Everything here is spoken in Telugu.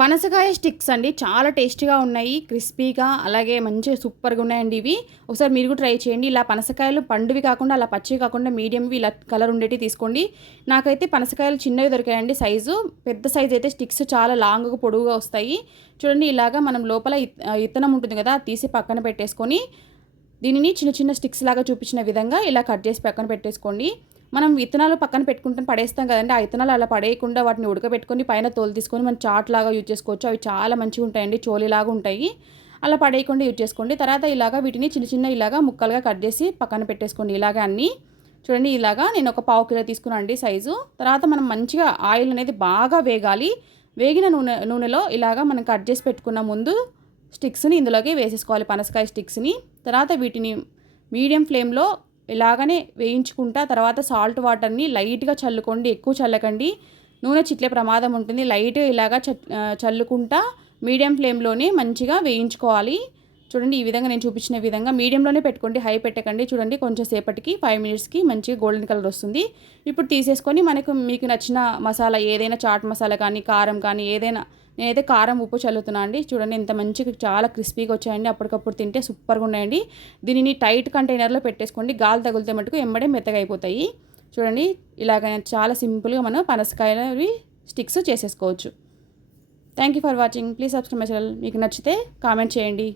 పనసకాయ స్టిక్స్ అండి చాలా టేస్టీగా ఉన్నాయి క్రిస్పీగా అలాగే మంచిగా సూపర్గా ఉన్నాయండి ఇవి. ఒకసారి మీరు కూడా ట్రై చేయండి. ఇలా పనసకాయలు పండువి కాకుండా అలా పచ్చివి కాకుండా మీడియంవి ఇలా కలర్ ఉండేవి తీసుకోండి. నాకైతే పనసకాయలు చిన్నవి దొరికాయండి సైజు. పెద్ద సైజు అయితే స్టిక్స్ చాలా లాంగ్గా పొడవుగా వస్తాయి. చూడండి ఇలాగా మనం లోపల ఇత్తనం ఉంటుంది కదా అది తీసి పక్కన పెట్టేసుకొని దీనిని చిన్న చిన్న స్టిక్స్ లాగా చూపించిన విధంగా ఇలా కట్ చేసి పక్కన పెట్టేసుకోండి. మనం విత్తనాలు పక్కన పెట్టుకుంటాం పడేస్తాం కదండి. ఆ విత్తనాలు అలా పడేయకుండా వాటిని ఉడకబెట్టుకొని పైన తోలు తీసుకొని మనం చాట్ లాగా యూజ్ చేసుకోవచ్చు. అవి చాలా మంచిగా ఉంటాయండి చోలీలాగా ఉంటాయి. అలా పడేయకుండా యూజ్ చేసుకోండి. తర్వాత ఇలాగా వీటిని చిన్న చిన్న ఇలాగా ముక్కలుగా కట్ చేసి పక్కన పెట్టేసుకోండి. ఇలాగా అన్నీ చూడండి ఇలాగా నేను ఒక పావు కిలో తీసుకున్నాను అండి సైజు. తర్వాత మనం మంచిగా ఆయిల్ అనేది బాగా వేగాలి. వేగిన నూనె నూనెలో ఇలాగా మనం కట్ చేసి పెట్టుకున్న ముందు స్టిక్స్ని ఇందులోకి వేసేసుకోవాలి పనసకాయ స్టిక్స్ని. తర్వాత వీటిని మీడియం ఫ్లేమ్లో ఇలాగనే వేయించుకుంటా తర్వాత సాల్ట్ వాటర్ని లైట్గా చల్లుకోండి ఎక్కువ చల్లకండి. నూనె చిట్లే ప్రమాదం ఉంటుంది. లైట్ ఇలాగా చ చల్లుకుంటా మీడియం ఫ్లేమ్లోనే మంచిగా వేయించుకోవాలి. చూడండి ఈ విధంగా నేను చూపించిన విధంగా మీడియంలోనే పెట్టుకోండి హై పెట్టకండి. చూడండి కొంచెం సేపటికి ఫైవ్ మినిట్స్కి మంచిగా గోల్డెన్ కలర్ వస్తుంది. ఇప్పుడు తీసేసుకొని మనకు మీకు నచ్చిన మసాలా ఏదైనా చాట్ మసాలా కానీ కారం కానీ ఏదైనా నేనైతే కారం ఉప్పు చల్లుతున్నా అండి. చూడండి ఎంత మంచిగా చాలా క్రిస్పీగా వచ్చాయండి. అప్పటికప్పుడు తింటే సూపర్గా ఉన్నాయండి. దీనిని టైట్ కంటైనర్లో పెట్టేసుకోండి. గాలి తగిలితే మటుకు ఎమ్మడే మెత్తగా అయిపోతాయి. చూడండి ఇలాగ చాలా సింపుల్గా మనం పనసకాయలవి స్టిక్స్ చేసేసుకోవచ్చు. Thank you for watching please subscribe my channel మీకు నచ్చితే కామెంట్ చేయండి.